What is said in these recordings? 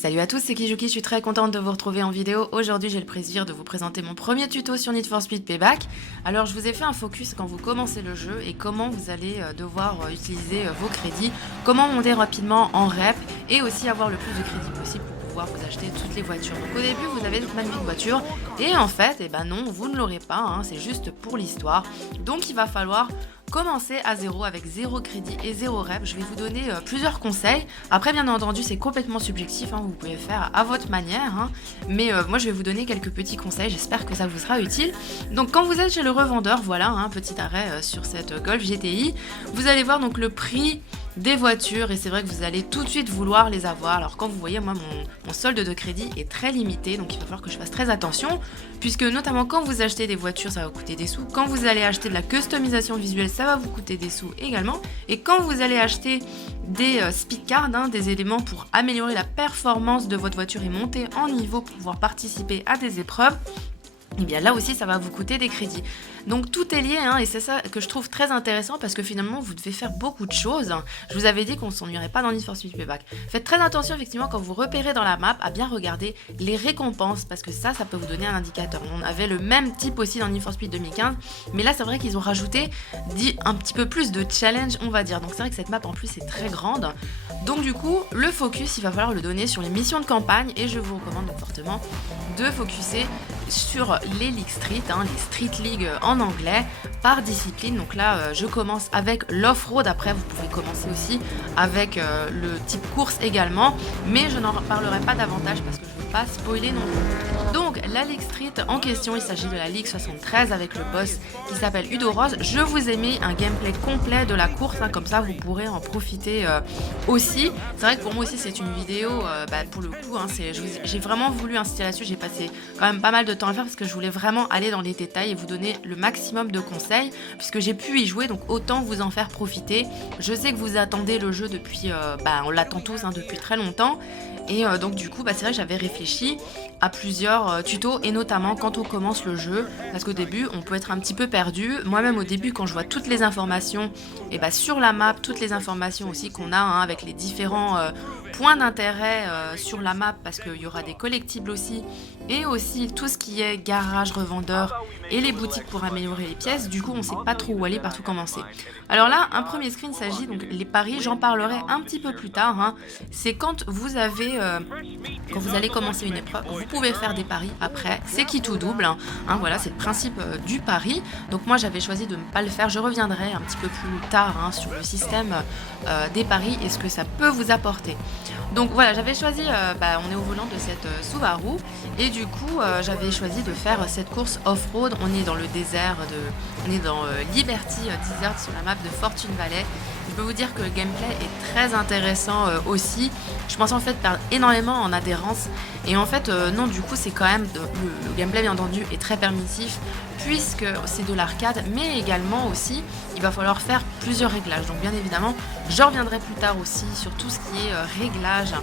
Salut à tous, c'est Kijuki, je suis très contente de vous retrouver en vidéo. Aujourd'hui, j'ai le plaisir de vous présenter mon premier tuto sur Need for Speed Payback. Alors, je vous ai fait un focus quand vous commencez le jeu et comment vous allez devoir utiliser vos crédits, comment monter rapidement en rep et aussi avoir le plus de crédits possible pour pouvoir vous acheter toutes les voitures. Donc au début, vous avez cette magnifique voiture et en fait, eh ben non, vous ne l'aurez pas, hein, c'est juste pour l'histoire. Donc il va falloir commencer à zéro avec zéro crédit et zéro rep. Je vais vous donner plusieurs conseils. Après, bien entendu, c'est complètement subjectif, hein, vous pouvez faire à votre manière, hein, mais moi je vais vous donner quelques petits conseils, j'espère que ça vous sera utile. Donc quand vous êtes chez le revendeur, voilà, un petit arrêt sur cette Golf GTI, vous allez voir donc le prix des voitures et c'est vrai que vous allez tout de suite vouloir les avoir. Alors quand vous voyez, moi mon solde de crédit est très limité, donc il va falloir que je fasse très attention puisque notamment quand vous achetez des voitures ça va vous coûter des sous, quand vous allez acheter de la customisation visuelle ça va vous coûter des sous également, et quand vous allez acheter des speed cards, hein, des éléments pour améliorer la performance de votre voiture et monter en niveau pour pouvoir participer à des épreuves, et bien là aussi ça va vous coûter des crédits. Donc tout est lié, hein, et c'est ça que je trouve très intéressant parce que finalement vous devez faire beaucoup de choses. Je vous avais dit qu'on ne s'ennuierait pas dans Need for Speed Payback. Faites très attention effectivement quand vous repérez dans la map à bien regarder les récompenses parce que ça peut vous donner un indicateur. On avait le même type aussi dans Need for Speed 2015, mais là c'est vrai qu'ils ont rajouté un petit peu plus de challenge on va dire. Donc c'est vrai que cette map en plus est très grande. Donc du coup le focus il va falloir le donner sur les missions de campagne et je vous recommande donc fortement de focuser sur les League Street, hein, les Street League en anglais, par discipline. Donc là, je commence avec l'off-road. Après, vous pouvez commencer aussi avec le type course également. Mais je n'en parlerai pas davantage parce que je ne veux pas spoiler non plus. Donc, la League Street en question, il s'agit de la Ligue 73 avec le boss qui s'appelle Udo Rose. Je vous ai mis un gameplay complet de la course, hein, comme ça vous pourrez en profiter aussi. C'est vrai que pour moi aussi, c'est une vidéo, pour le coup, hein, j'ai vraiment voulu insister là-dessus. J'ai passé quand même pas mal de temps à le faire parce que je voulais vraiment aller dans les détails et vous donner le maximum de conseils puisque j'ai pu y jouer, donc autant vous en faire profiter. Je sais que vous attendez le jeu depuis, on l'attend tous, hein, depuis très longtemps. Et donc du coup c'est vrai que j'avais réfléchi à plusieurs tutos et notamment quand on commence le jeu parce qu'au début on peut être un petit peu perdu. Moi-même au début quand je vois toutes les informations sur la map, toutes les informations aussi qu'on a, hein, avec les différents points d'intérêt sur la map parce qu'il y aura des collectibles aussi et aussi tout ce qui est garage, revendeur et les boutiques pour améliorer les pièces. Du coup on sait pas trop où aller, par où commencer. Alors là un premier screen s'agit donc les paris, j'en parlerai un petit peu plus tard, hein. C'est quand vous avez quand vous allez commencer une épreuve, vous pouvez faire des paris après, c'est qui tout double, hein. Voilà, c'est le principe du pari. Donc moi j'avais choisi de ne pas le faire, je reviendrai un petit peu plus tard, hein, sur le système des paris et ce que ça peut vous apporter. Donc voilà, j'avais choisi, on est au volant de cette Subaru et du coup j'avais choisi de faire cette course off-road. On est dans le désert, on est dans Liberty Desert sur la map de Fortune Valley. Je peux vous dire que le gameplay est très intéressant aussi. Je pense en fait perdre énormément en adhérence et en fait non, du coup c'est quand même le gameplay bien entendu est très permissif puisque c'est de l'arcade, mais également aussi il va falloir faire plusieurs réglages. Donc bien évidemment je reviendrai plus tard aussi sur tout ce qui est réglage,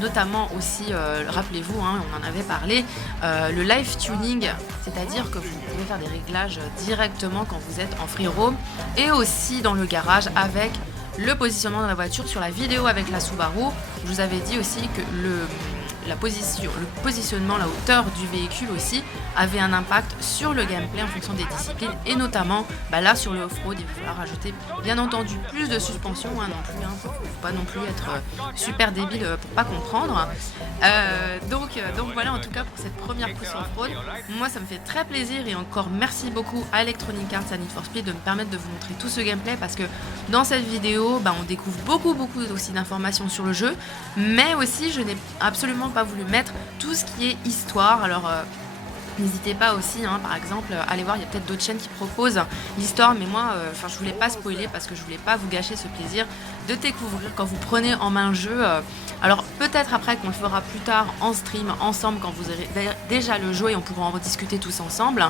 notamment aussi rappelez-vous, hein, on en avait parlé, le live tuning, c'est-à-dire que vous pouvez faire des réglages directement quand vous êtes en free roam et aussi dans le garage avec le positionnement de la voiture. Sur la vidéo avec la Subaru, je vous avais dit aussi que le positionnement, la hauteur du véhicule aussi avait un impact sur le gameplay en fonction des disciplines et notamment là sur le off-road il va falloir rajouter bien entendu plus de suspension, hein, non plus, hein, faut pas non plus être super débile pour pas comprendre. Donc voilà, en tout cas pour cette première course off-road, moi ça me fait très plaisir et encore merci beaucoup à Electronic Arts, à Need for Speed de me permettre de vous montrer tout ce gameplay parce que dans cette vidéo on découvre beaucoup aussi d'informations sur le jeu, mais aussi je n'ai absolument pas voulu mettre tout ce qui est histoire. Alors n'hésitez pas aussi, hein, par exemple, allez voir, il y a peut-être d'autres chaînes qui proposent l'histoire, mais moi, je voulais pas spoiler parce que je voulais pas vous gâcher ce plaisir de découvrir quand vous prenez en main le jeu. Alors peut-être après qu'on le fera plus tard en stream ensemble quand vous aurez déjà le jeu et on pourra en rediscuter tous ensemble.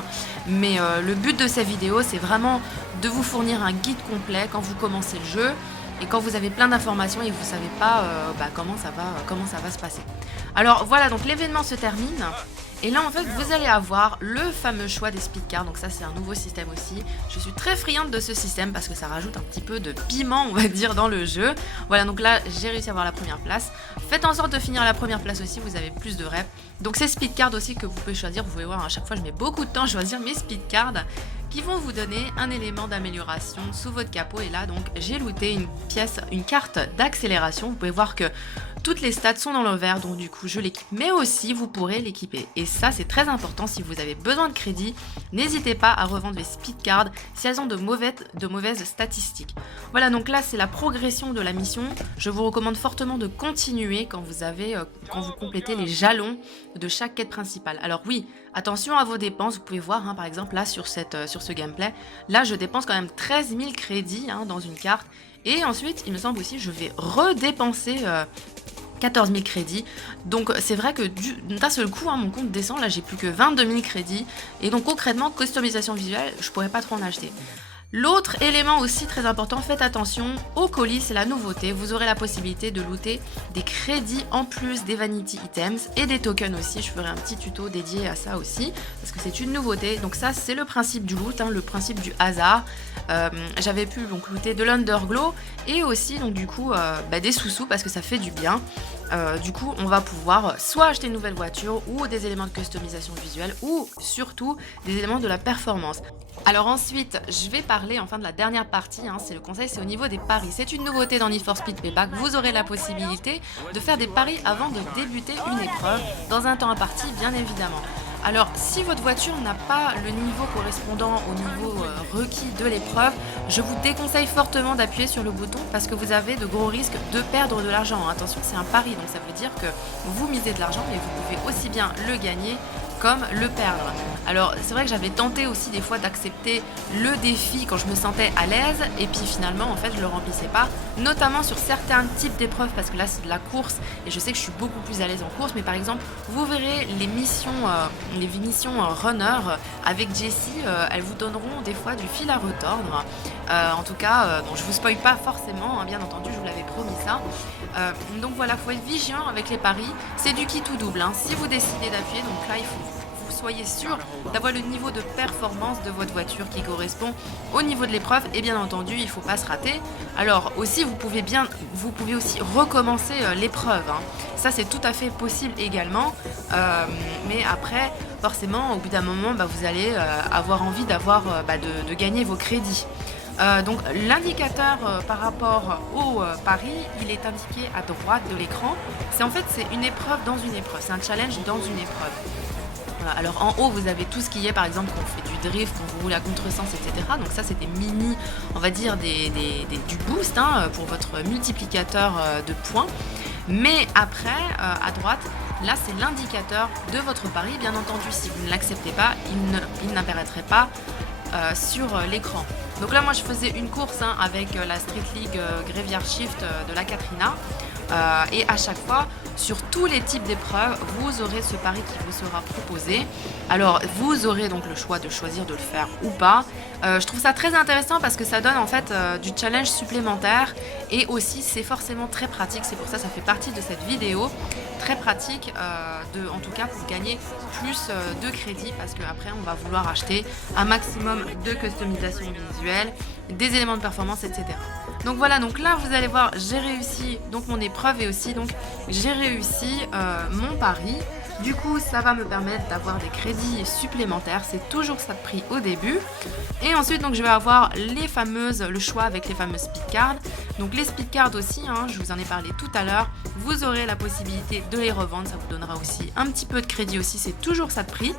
Mais le but de cette vidéo, c'est vraiment de vous fournir un guide complet quand vous commencez le jeu. Et quand vous avez plein d'informations et que vous savez pas comment ça va se passer. Alors voilà, donc l'événement se termine Et là, en fait, vous allez avoir le fameux choix des speed cards. Donc ça, c'est un nouveau système aussi. Je suis très friande de ce système parce que ça rajoute un petit peu de piment, on va dire, dans le jeu. Voilà, donc là, j'ai réussi à avoir la première place. Faites en sorte de finir à la première place aussi, vous avez plus de reps. Donc ces speed cards aussi que vous pouvez choisir. Vous pouvez voir, à chaque fois, je mets beaucoup de temps à choisir mes speed cards qui vont vous donner un élément d'amélioration sous votre capot. Et là, donc, j'ai looté une carte d'accélération. Vous pouvez voir que toutes les stats sont dans le vert, donc du coup je l'équipe, mais aussi vous pourrez l'équiper. Et ça c'est très important, si vous avez besoin de crédit, n'hésitez pas à revendre les speed cards si elles ont de mauvaises statistiques. Voilà, donc là c'est la progression de la mission. Je vous recommande fortement de continuer quand vous complétez les jalons de chaque quête principale. Alors oui, attention à vos dépenses, vous pouvez voir par exemple là sur ce gameplay, là je dépense quand même 13 000 crédits dans une carte. Et ensuite, il me semble aussi, je vais redépenser 14 000 crédits. Donc c'est vrai que d'un seul coup, mon compte descend. Là, j'ai plus que 22 000 crédits. Et donc concrètement, customisation visuelle, je pourrais pas trop en acheter. L'autre élément aussi très important, faites attention au colis, c'est la nouveauté. Vous aurez la possibilité de looter des crédits en plus des vanity items et des tokens aussi. Je ferai un petit tuto dédié à ça aussi parce que c'est une nouveauté. Donc ça, c'est le principe du loot, le principe du hasard. J'avais pu donc looter de l'underglow et aussi donc du coup des sous-sous parce que ça fait du bien. Du coup, on va pouvoir soit acheter une nouvelle voiture ou des éléments de customisation visuelle ou surtout des éléments de la performance. Alors ensuite, je vais parler enfin de la dernière partie, c'est le conseil, c'est au niveau des paris. C'est une nouveauté dans Need for Speed Payback, vous aurez la possibilité de faire des paris avant de débuter une épreuve, dans un temps imparti bien évidemment. Alors si votre voiture n'a pas le niveau correspondant au niveau requis de l'épreuve, je vous déconseille fortement d'appuyer sur le bouton parce que vous avez de gros risques de perdre de l'argent. Attention, c'est un pari, donc ça veut dire que vous misez de l'argent mais vous pouvez aussi bien le gagner comme le perdre. Alors c'est vrai que j'avais tenté aussi des fois d'accepter le défi quand je me sentais à l'aise et puis finalement en fait je le remplissais pas, notamment sur certains types d'épreuves parce que là c'est de la course et je sais que je suis beaucoup plus à l'aise en course, mais par exemple vous verrez les missions runner avec Jessie, elles vous donneront des fois du fil à retordre. En tout cas, bon, je vous spoil pas forcément, bien entendu, je vous l'avais promis ça. Donc voilà, faut être vigilant avec les paris. C'est du qui tout double. Si vous décidez d'appuyer, donc là il faut que vous soyez sûr d'avoir le niveau de performance de votre voiture qui correspond au niveau de l'épreuve. Et bien entendu, il ne faut pas se rater. Alors aussi, vous pouvez aussi recommencer l'épreuve. Ça, c'est tout à fait possible également. Mais après, forcément, au bout d'un moment, vous allez avoir envie de gagner vos crédits. Donc l'indicateur par rapport au pari, il est indiqué à droite de l'écran. C'est une épreuve dans une épreuve, c'est un challenge dans une épreuve. Voilà. Alors en haut vous avez tout ce qui est par exemple quand on fait du drift, quand vous roulez à contresens, etc. Donc ça c'est des mini, on va dire du boost pour votre multiplicateur de points. Mais après, à droite, là c'est l'indicateur de votre pari. Bien entendu, si vous ne l'acceptez pas, il n'apparaîtrait pas sur l'écran. Donc là moi je faisais une course avec la Street League Graveyard Shift de la Katrina et à chaque fois sur tous les types d'épreuves vous aurez ce pari qui vous sera proposé. Alors vous aurez donc le choix de choisir de le faire ou pas. Je trouve ça très intéressant parce que ça donne en fait du challenge supplémentaire et aussi c'est forcément très pratique, c'est pour ça ça fait partie de cette vidéo, très pratique en tout cas pour gagner plus de crédits parce qu'après on va vouloir acheter un maximum de customisation visuelle, des éléments de performance, etc. Donc voilà, donc là vous allez voir j'ai réussi donc mon épreuve et aussi donc j'ai réussi mon pari. Du coup, ça va me permettre d'avoir des crédits supplémentaires. C'est toujours ça de prix au début. Et ensuite, donc, je vais avoir le choix avec les fameuses speed cards. Donc, les speed cards aussi, je vous en ai parlé tout à l'heure. Vous aurez la possibilité de les revendre. Ça vous donnera aussi un petit peu de crédit aussi. C'est toujours ça de prix.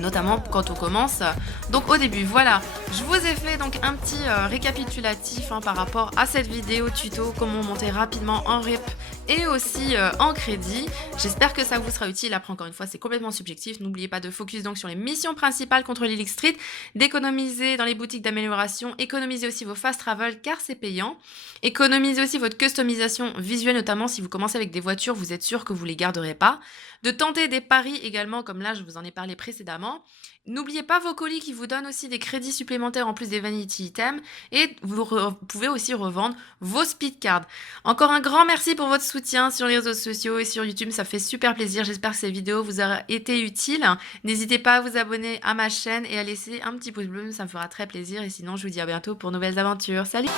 Notamment quand on commence. Donc au début, voilà, je vous ai fait donc un petit récapitulatif par rapport à cette vidéo tuto, comment monter rapidement en rep et aussi en crédit. J'espère que ça vous sera utile. Après encore une fois, c'est complètement subjectif. N'oubliez pas de focus donc sur les missions principales contre Lilik Street, d'économiser dans les boutiques d'amélioration, économiser aussi vos fast travel car c'est payant, économiser aussi votre customisation visuelle, notamment si vous commencez avec des voitures, vous êtes sûr que vous les garderez pas. De tenter des paris également, comme là je vous en ai parlé précédemment. N'oubliez pas vos colis qui vous donnent aussi des crédits supplémentaires en plus des vanity items et pouvez aussi revendre vos speed cards. Encore un grand merci pour votre soutien sur les réseaux sociaux et sur YouTube, ça fait super plaisir. J'espère que cette vidéo vous aura été utile. N'hésitez pas à vous abonner à ma chaîne et à laisser un petit pouce bleu, ça me fera très plaisir. Et sinon, je vous dis à bientôt pour de nouvelles aventures. Salut!